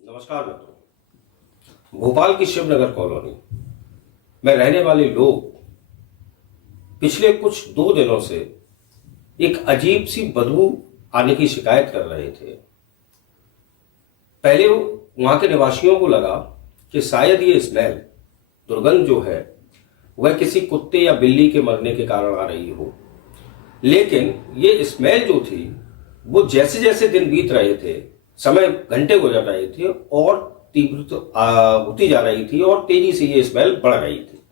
नमस्कार मित्रों। भोपाल की शिवनगर कॉलोनी में रहने वाले लोग पिछले कुछ 2 दिनों से एक अजीब सी बदबू आने की शिकायत कर रहे थे। पहले वहां के निवासियों को लगा कि शायद ये स्मेल, दुर्गंध जो है वह किसी कुत्ते या बिल्ली के मरने के कारण आ रही हो। लेकिन ये स्मेल जो थी वो जैसे जैसे दिन बीत रहे थे, समय घंटे गुजर रहे थे और तीव्र होती जा रही थी और तेजी से ये स्मेल बढ़ रही थी।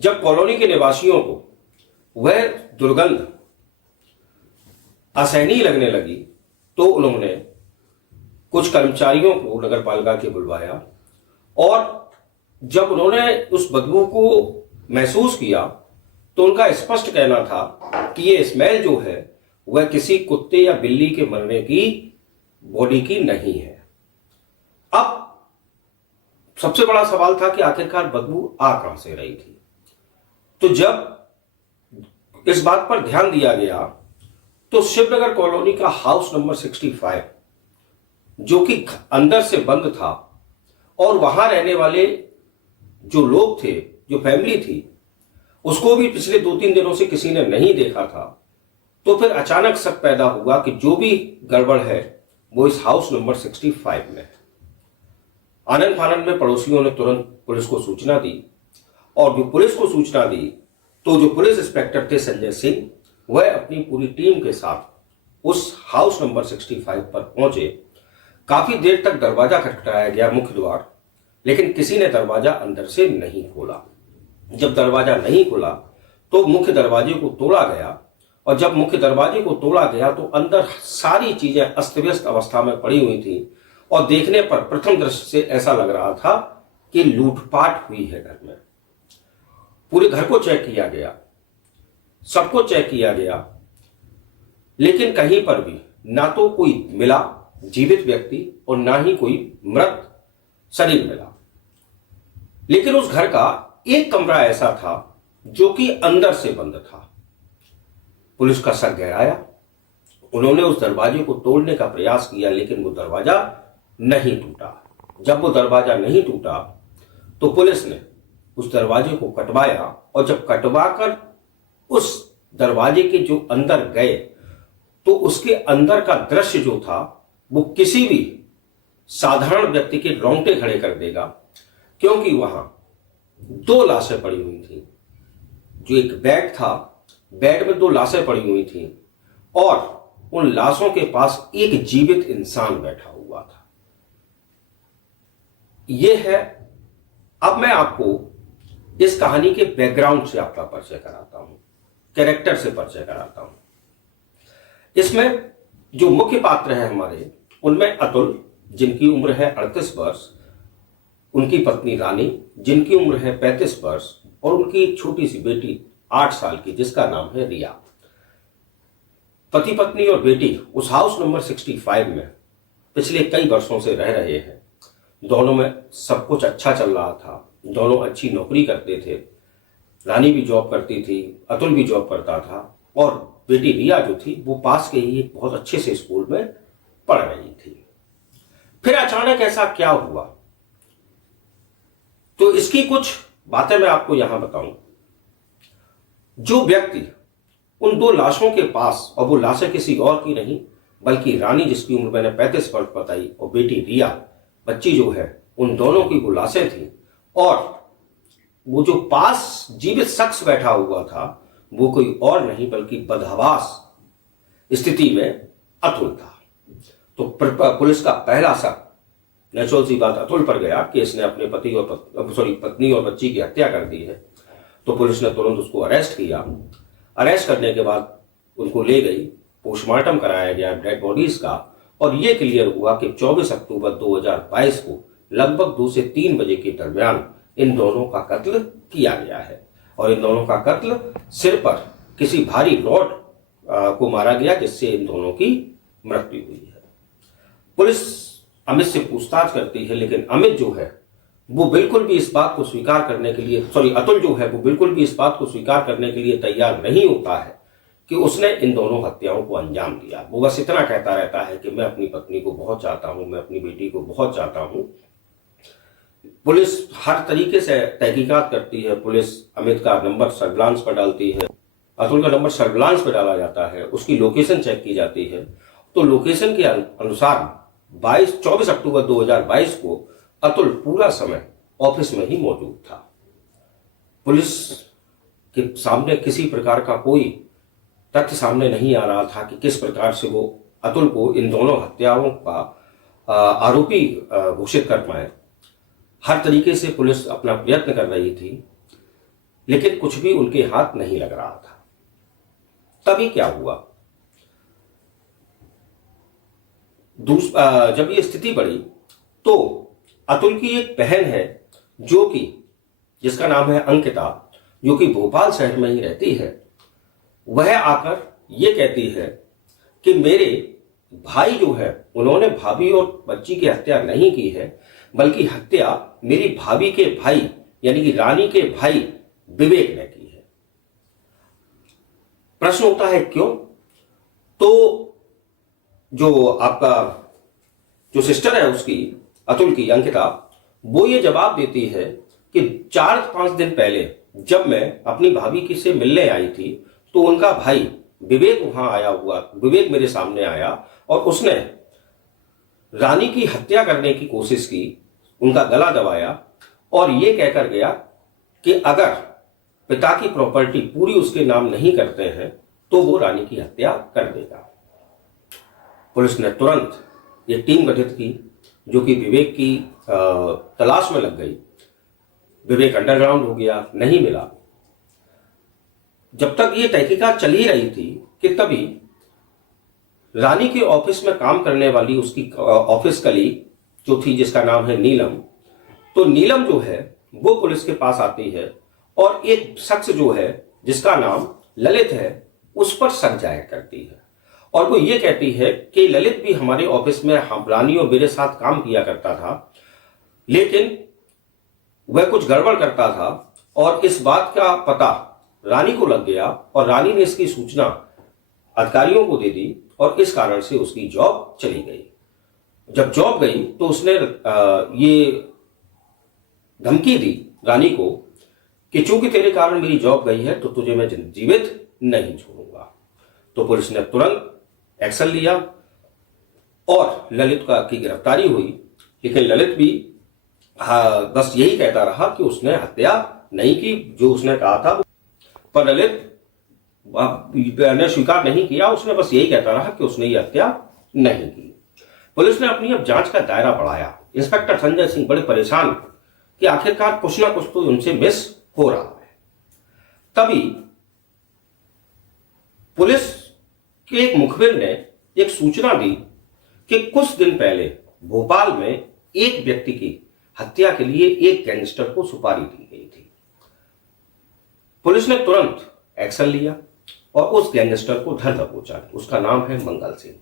जब कॉलोनी के निवासियों को वह दुर्गंध असहनीय लगने लगी तो उन्होंने कुछ कर्मचारियों को नगर पालिका के बुलवाया और जब उन्होंने उस बदबू को महसूस किया तो उनका स्पष्ट कहना था कि ये स्मेल जो है वह किसी कुत्ते या बिल्ली के मरने की बॉडी की नहीं है। अब सबसे बड़ा सवाल था कि आखिरकार बदबू आ कहां से रही थी। तो जब इस बात पर ध्यान दिया गया तो शिवनगर कॉलोनी का हाउस नंबर 65 जो कि अंदर से बंद था और वहां रहने वाले जो लोग थे, जो फैमिली थी, उसको भी पिछले 2-3 दिनों से किसी ने नहीं देखा था। तो फिर अचानक शक पैदा हुआ कि जो भी गड़बड़ है वो इस हाउस नंबर 65 में है। आनंद फानंद में पड़ोसियों ने तुरंत पुलिस को सूचना दी और जो पुलिस को सूचना दी तो जो पुलिस इंस्पेक्टर थे संजय सिंह, वह अपनी पूरी टीम के साथ उस हाउस नंबर 65 पर पहुंचे। काफी देर तक दरवाजा खटखटाया गया, मुख्य द्वार, लेकिन किसी ने दरवाजा अंदर से नहीं खोला। जब दरवाजा नहीं खुला तो मुख्य दरवाजे को तोड़ा गया और जब मुख्य दरवाजे को तोड़ा गया तो अंदर सारी चीजें अस्त व्यस्त अवस्था में पड़ी हुई थी और देखने पर प्रथम दृष्टि से ऐसा लग रहा था कि लूटपाट हुई है घर में। पूरे घर को चेक किया गया, सबको चेक किया गया, लेकिन कहीं पर भी ना तो कोई मिला जीवित व्यक्ति और ना ही कोई मृत शरीर मिला। लेकिन उस घर का एक कमरा ऐसा था जो कि अंदर से बंद था। पुलिस का शक गहराया। उन्होंने उस दरवाजे को तोड़ने का प्रयास किया लेकिन वो दरवाजा नहीं टूटा। जब वो दरवाजा नहीं टूटा तो पुलिस ने उस दरवाजे को कटवाया और जब कटवाकर उस दरवाजे के जो अंदर गए तो उसके अंदर का दृश्य जो था वो किसी भी साधारण व्यक्ति के रोंगटे खड़े कर देगा, क्योंकि वहां 2 लाशें पड़ी हुई थी। जो एक बेड था, बेड में 2 लाशें पड़ी हुई थी और उन लाशों के पास एक जीवित इंसान बैठा हुआ था। यह है, अब मैं आपको इस कहानी के बैकग्राउंड से आपका परिचय कराता हूं, कैरेक्टर से परिचय कराता हूं। इसमें जो मुख्य पात्र है हमारे, उनमें अतुल जिनकी उम्र है 38 वर्ष, उनकी पत्नी रानी जिनकी उम्र है 35 वर्ष और उनकी एक छोटी सी बेटी 8 साल की जिसका नाम है रिया। पति पत्नी और बेटी उस हाउस नंबर 65 में पिछले कई वर्षों से रह रहे हैं। दोनों में सब कुछ अच्छा चल रहा था, दोनों अच्छी नौकरी करते थे। रानी भी जॉब करती थी, अतुल भी जॉब करता था और बेटी रिया जो थी वो पास के ही एक बहुत अच्छे से स्कूल में पढ़ रही थी। फिर अचानक ऐसा क्या हुआ, तो इसकी कुछ बातें मैं आपको यहां बताऊं। जो व्यक्ति उन 2 लाशों के पास, और वो लाशें किसी और की नहीं बल्कि रानी जिसकी उम्र मैंने 35 वर्ष बताई और बेटी रिया बच्ची जो है, उन दोनों की वो लाशें थी और वो जो पास जीवित शख्स बैठा हुआ था वो कोई और नहीं बल्कि बदहवास स्थिति में अतुल था। तो पुलिस का पहला शक नेचुरल सी बात अतुल पर गया कि इसने अपने पत्नी और बच्ची की हत्या कर दी है। तो पुलिस ने तुरंत उसको अरेस्ट किया। अरेस्ट करने के बाद उनको ले गई, पोस्टमार्टम कराया गया डेड बॉडीज का और यह क्लियर हुआ कि 24 अक्टूबर 2022 को लगभग 2 से 3 बजे के दरमियान इन दोनों का कत्ल किया गया है और इन दोनों का कत्ल सिर पर किसी भारी रॉड को मारा गया जिससे इन दोनों की मृत्यु हुई है। पुलिस अमित से पूछताछ करती है लेकिन अमित जो है वो बिल्कुल भी इस बात को स्वीकार करने के लिए, अतुल जो है वो बिल्कुल भी इस बात को स्वीकार करने के लिए तैयार नहीं होता है कि उसने इन दोनों हत्याओं को अंजाम दिया। वो बस इतना कहता रहता है कि मैं अपनी पत्नी को बहुत चाहता हूं, मैं अपनी बेटी को बहुत चाहता हूं। पुलिस हर तरीके से तहकीकात करती है। पुलिस अमित का नंबर सर्विलांस पर डालती है, अतुल का नंबर सर्विलांस पर डाला जाता है, उसकी लोकेशन चेक की जाती है। तो लोकेशन के अनुसार 24 अक्टूबर 2022 को अतुल पूरा समय ऑफिस में ही मौजूद था। पुलिस के सामने किसी प्रकार का कोई तथ्य सामने नहीं आ रहा था कि किस प्रकार से वो अतुल को इन दोनों हत्याओं का आरोपी घोषित कर पाए। हर तरीके से पुलिस अपना प्रयत्न कर रही थी, लेकिन कुछ भी उनके हाथ नहीं लग रहा था। तभी क्या हुआ, जब ये स्थिति बढ़ी तो अतुल की एक बहन है जो कि जिसका नाम है अंकिता, जो कि भोपाल शहर में ही रहती है। वह आकर ये कहती है कि मेरे भाई जो है उन्होंने भाभी और बच्ची की हत्या नहीं की है, बल्कि हत्या मेरी भाभी के भाई यानी कि रानी के भाई विवेक ने की है। प्रश्न उठता है क्यों? तो जो आपका जो सिस्टर है उसकी, अतुल की, अंकिता, वो ये जवाब देती है कि 4-5 दिन पहले जब मैं अपनी भाभी की से मिलने आई थी तो उनका भाई विवेक वहां आया हुआ, विवेक मेरे सामने आया और उसने रानी की हत्या करने की कोशिश की, उनका गला दबाया और ये कहकर गया कि अगर पिता की प्रॉपर्टी पूरी उसके नाम नहीं करते हैं तो वो रानी की हत्या कर देगा। पुलिस ने तुरंत एक टीम गठित की जो कि विवेक की तलाश में लग गई। विवेक अंडरग्राउंड हो गया, नहीं मिला। जब तक ये तहकीकात चल ही रही थी कि तभी रानी के ऑफिस में काम करने वाली उसकी ऑफिस कलीग जो थी, जिसका नाम है नीलम, तो नीलम जो है वो पुलिस के पास आती है और एक शख्स जो है जिसका नाम ललित है उस पर शक जाहिर करती है और वो ये कहती है कि ललित भी हमारे ऑफिस में हम रानी और मेरे साथ काम किया करता था, लेकिन वह कुछ गड़बड़ करता था और इस बात का पता रानी को लग गया और रानी ने इसकी सूचना अधिकारियों को दे दी और इस कारण से उसकी जॉब चली गई। जब जॉब गई तो उसने ये धमकी दी रानी को कि चूंकि तेरे कारण मेरी जॉब गई है तो तुझे मैं जीवित नहीं छोड़ूंगा। तो पुलिस ने तुरंत एक्शन लिया और ललित की गिरफ्तारी हुई, लेकिन ललित भी बस यही कहता रहा कि उसने हत्या नहीं की जो उसने कहा था, पर ललित ने स्वीकार नहीं किया। उसने बस यही कहता रहा कि उसने ये हत्या नहीं की। पुलिस ने अपनी अब जांच का दायरा बढ़ाया। इंस्पेक्टर संजय सिंह बड़े परेशान कि आखिरकार कुछ ना कुछ तो उनसे मिस हो रहा है। तभी पुलिस के एक मुखबिर ने एक सूचना दी कि कुछ दिन पहले भोपाल में एक व्यक्ति की हत्या के लिए एक गैंगस्टर को सुपारी दी गई थी। पुलिस ने तुरंत एक्शन लिया और उस गैंगस्टर को धर दबोचा। उसका नाम है मंगल सिंह।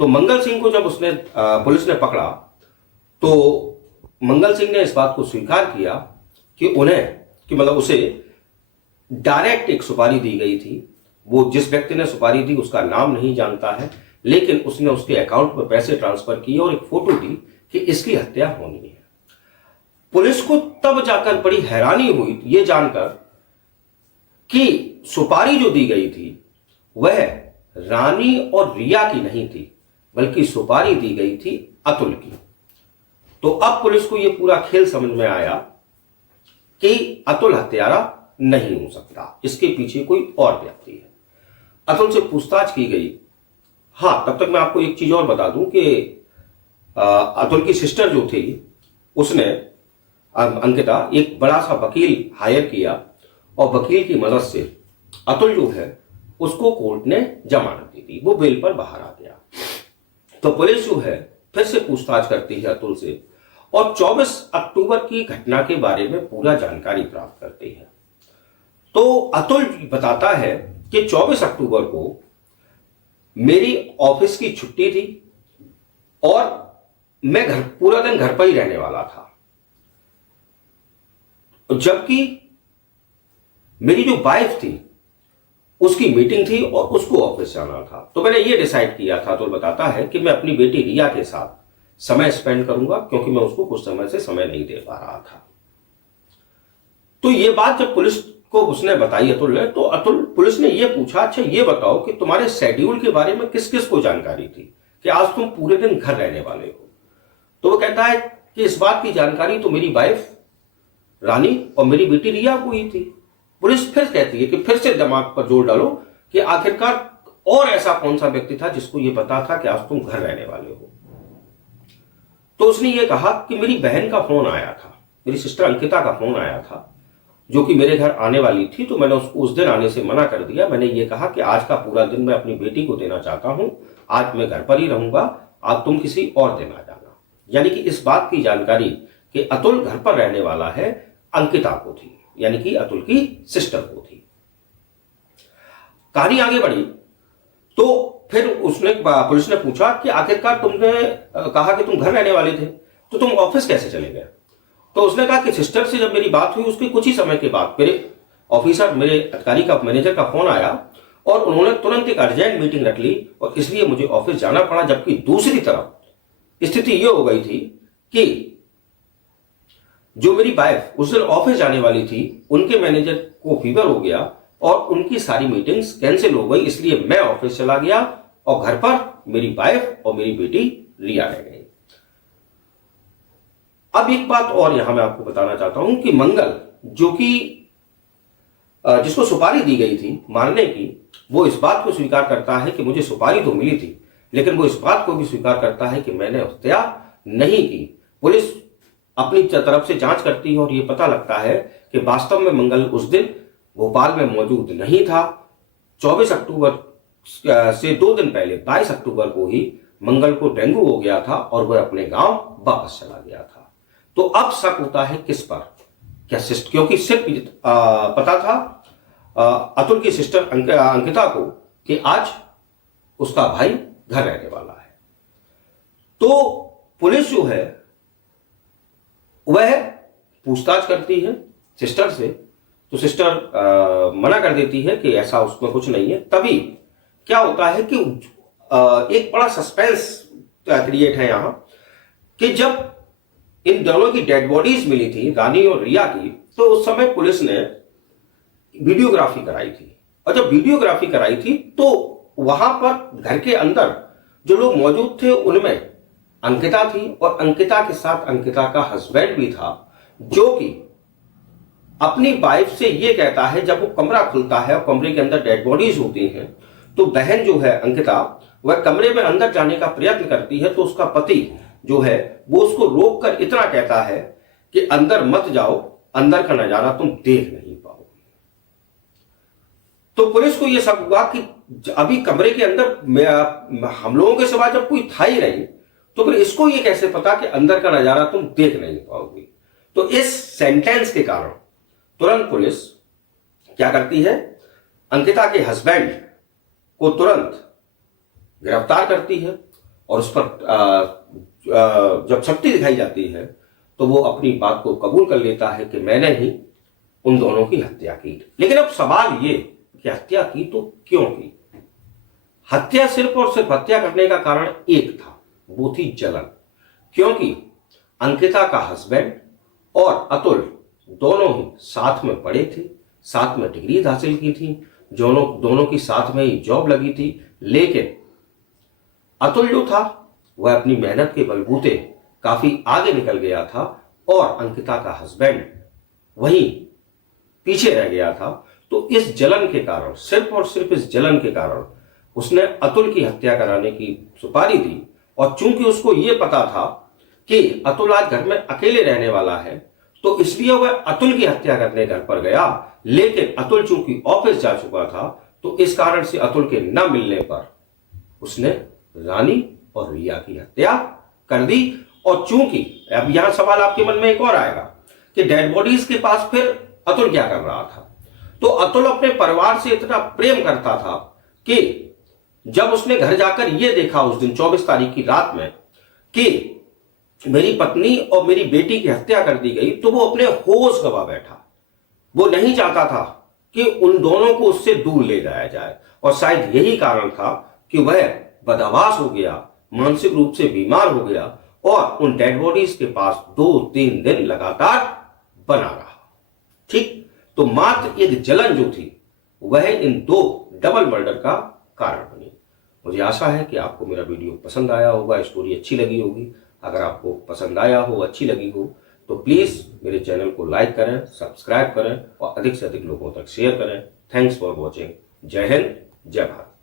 तो मंगल सिंह को जब पुलिस ने पकड़ा तो मंगल सिंह ने इस बात को स्वीकार किया कि मतलब उसे डायरेक्ट एक सुपारी दी गई थी। वो जिस व्यक्ति ने सुपारी दी उसका नाम नहीं जानता है, लेकिन उसने उसके अकाउंट में पैसे ट्रांसफर किए और एक फोटो दी कि इसकी हत्या होनी है। पुलिस को तब जाकर बड़ी हैरानी हुई ये जानकर कि सुपारी जो दी गई थी वह रानी और रिया की नहीं थी, बल्कि सुपारी दी गई थी अतुल की। तो अब पुलिस को यह पूरा खेल समझ में आया कि अतुल हत्यारा नहीं हो सकता, इसके पीछे कोई और व्यक्ति है। अतुल से पूछताछ की गई। हाँ, तब तक मैं आपको एक चीज और बता दूं कि अतुल की सिस्टर जो थी उसने अंकिता एक बड़ा सा वकील हायर किया और वकील की मदद से अतुल जो है उसको कोर्ट ने जमानत दी थी। वो बेल पर बाहर आ गया। तो पुलिस जो है फिर से पूछताछ करती है अतुल से और 24 अक्टूबर की घटना के बारे में पूरा जानकारी प्राप्त करती है। तो अतुल बताता है कि 24 अक्टूबर को मेरी ऑफिस की छुट्टी थी और मैं पूरा दिन घर पर ही रहने वाला था, जबकि मेरी जो वाइफ थी उसकी मीटिंग थी और उसको ऑफिस जाना था। तो मैंने ये डिसाइड किया था, तो बताता है कि मैं अपनी बेटी रिया के साथ समय स्पेंड करूंगा, क्योंकि मैं उसको कुछ समय से समय नहीं दे पा रहा था। तो ये बात जब पुलिस को उसने बताई अतुल ने, तो पुलिस ने ये पूछा, अच्छा ये बताओ कि तुम्हारे शेड्यूल के बारे में किस किस को जानकारी थी कि आज तुम पूरे दिन घर रहने वाले हो? तो वो कहता है कि इस बात की जानकारी तो मेरी वाइफ रानी और मेरी बेटी रिया को ही थी। पुलिस फिर कहती है कि फिर से दिमाग पर जोर डालो कि आखिरकार और ऐसा कौन सा व्यक्ति था जिसको यह पता था कि आज तुम घर रहने वाले हो? तो उसने ये कहा कि मेरी बहन का फोन आया था, मेरी सिस्टर अंकिता का फोन आया था, जो कि मेरे घर आने वाली थी। तो मैंने उसको उस दिन आने से मना कर दिया। मैंने ये कहा कि आज का पूरा दिन मैं अपनी बेटी को देना चाहता हूं, आज मैं घर पर ही रहूंगा, आज तुम किसी और दिन आ जाना। यानी कि इस बात की जानकारी कि अतुल घर पर रहने वाला है अंकिता को थी, यानी कि अतुल की सिस्टर को थी। कहानी आगे बढ़ी तो फिर पुलिस ने पूछा कि आखिरकार तुमने कहा कि तुम घर रहने वाले थे, तो तुम ऑफिस कैसे चले गए? तो उसने कहा कि सिस्टर से जब मेरी बात हुई उसके कुछ ही समय के बाद मेरे अधिकारी का मैनेजर का फोन आया और उन्होंने तुरंत एक अर्जेंट मीटिंग रख ली और इसलिए मुझे ऑफिस जाना पड़ा। जबकि दूसरी तरफ स्थिति यह हो गई थी कि जो मेरी वाइफ उस दिन ऑफिस जाने वाली थी, उनके मैनेजर को फीवर हो गया और उनकी सारी मीटिंग्स कैंसिल हो गई, इसलिए मैं ऑफिस चला गया और घर पर मेरी वाइफ और मेरी बेटी रिया रह गई। अब एक बात और यहां मैं आपको बताना चाहता हूं कि मंगल, जो कि जिसको सुपारी दी गई थी मारने की, वो इस बात को स्वीकार करता है कि मुझे सुपारी तो मिली थी, लेकिन वो इस बात को भी स्वीकार करता है कि मैंने हत्या नहीं की। पुलिस अपनी तरफ से जांच करती है और ये पता लगता है कि वास्तव में मंगल उस दिन भोपाल में मौजूद नहीं था। 24 अक्टूबर से 2 दिन पहले 22 अक्टूबर को ही मंगल को डेंगू हो गया था और वह अपने गांव वापस चला गया था। तो अब शक होता है किस पर? क्या सिस्टर? क्योंकि सिर्फ पता था अतुल की सिस्टर अंकिता को कि आज उसका भाई घर रहने वाला है। तो पुलिस जो है वह पूछताछ करती है सिस्टर से, तो सिस्टर मना कर देती है कि ऐसा उसमें कुछ नहीं है। तभी क्या होता है कि एक बड़ा सस्पेंस क्रिएट है यहां कि जब इन दोनों की डेड बॉडीज मिली थी, रानी और रिया की, तो उस समय पुलिस ने वीडियोग्राफी कराई थी। और जब वीडियोग्राफी कराई थी तो वहां पर घर के अंदर जो लोग मौजूद थे उनमें अंकिता थी और अंकिता के साथ अंकिता का हस्बैंड भी था, जो कि अपनी वाइफ से यह कहता है, जब वो कमरा खुलता है और कमरे के अंदर डेड बॉडीज होती हैं, तो बहन जो है अंकिता वह कमरे में अंदर जाने का प्रयत्न करती है, तो उसका पति जो है वो उसको रोककर इतना कहता है कि अंदर मत जाओ, अंदर का नजारा तुम देख नहीं पाओगे। तो पुलिस को यह शक हुआ कि अभी कमरे के अंदर हम लोगों के सिवा जब कोई था ही नहीं, तो फिर इसको यह कैसे पता कि अंदर का नजारा तुम देख नहीं पाओगे? तो इस सेंटेंस के कारण तुरंत पुलिस क्या करती है, अंकिता के हस्बैंड को तुरंत गिरफ्तार करती है और उस पर जब शक्ति दिखाई जाती है तो वो अपनी बात को कबूल कर लेता है कि मैंने ही उन दोनों की हत्या की। लेकिन अब सवाल ये कि हत्या की तो क्यों की? हत्या सिर्फ और सिर्फ हत्या करने का कारण एक था, वो थी जलन। क्योंकि अंकिता का हस्बैंड और अतुल दोनों ही साथ में पढ़े थे, साथ में डिग्री हासिल की थी, दोनों की साथ में ही जॉब लगी थी। लेकिन अतुल जो था वह अपनी मेहनत के बलबूते काफी आगे निकल गया था और अंकिता का हस्बैंड वहीं पीछे रह गया था। तो इस जलन के कारण, सिर्फ और सिर्फ इस जलन के कारण उसने अतुल की हत्या कराने की सुपारी दी। और चूंकि उसको यह पता था कि अतुल आज घर में अकेले रहने वाला है, तो इसलिए वह अतुल की हत्या करने घर पर गया। लेकिन अतुल चूंकि ऑफिस जा चुका था, तो इस कारण से अतुल के न मिलने पर उसने रानी और रिया की हत्या कर दी। और चूंकि अब यहां सवाल आपके मन में एक और आएगा कि डेड बॉडीज के पास फिर अतुल क्या कर रहा था? तो अतुल अपने परिवार से इतना प्रेम करता था कि जब उसने घर जाकर यह देखा उस दिन 24 तारीख की रात में कि मेरी पत्नी और मेरी बेटी की हत्या कर दी गई, तो वो अपने होश गवा बैठा। वो नहीं चाहता था कि उन दोनों को उससे दूर ले जाया जाए। और शायद यही कारण था कि वह बदहवास हो गया, मानसिक रूप से बीमार हो गया और उन डेड बॉडीज के पास 2-3 दिन लगातार बना रहा। ठीक, तो मात्र एक जलन जो थी वह इन 2 डबल मर्डर का कारण बनी। मुझे आशा है कि आपको मेरा वीडियो पसंद आया होगा, स्टोरी अच्छी लगी होगी। अगर आपको पसंद आया हो, अच्छी लगी हो, तो प्लीज मेरे चैनल को लाइक करें, सब्सक्राइब करें और अधिक से अधिक लोगों तक शेयर करें। Thanks for watching. जय हिंद, जय भारत।